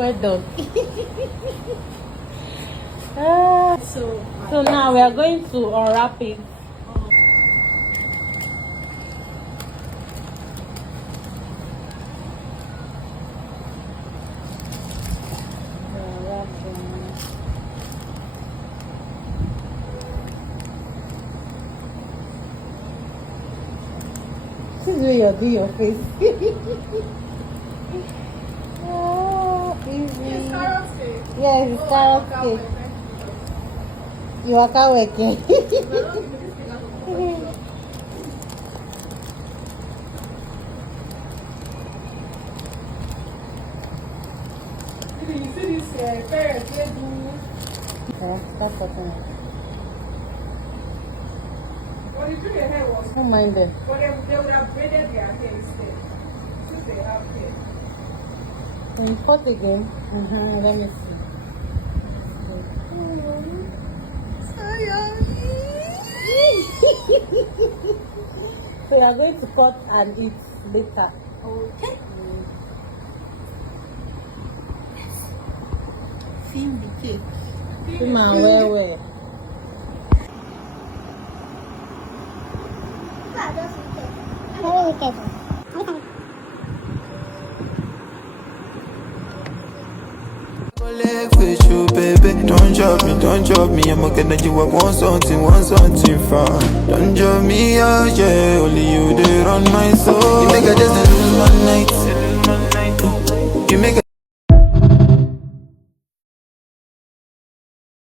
square dog. So now we are going to unwrap it. This is where you're doing your face. Oh, easy. It's carrot cake. Yes, it's carrot cake. You are working. You see this parrot, they do. That's what What you do their hair was. Who minded? But they would have braided their hair instead. Since they have hair. Can you pause again? Let me see. So you are going to cut and eat later. Okay. Film the cake. Film and where? With you, baby, don't drop me. I'm gonna you want something from. Don't drop me, oh yeah, only you there on my soul. You make a distance.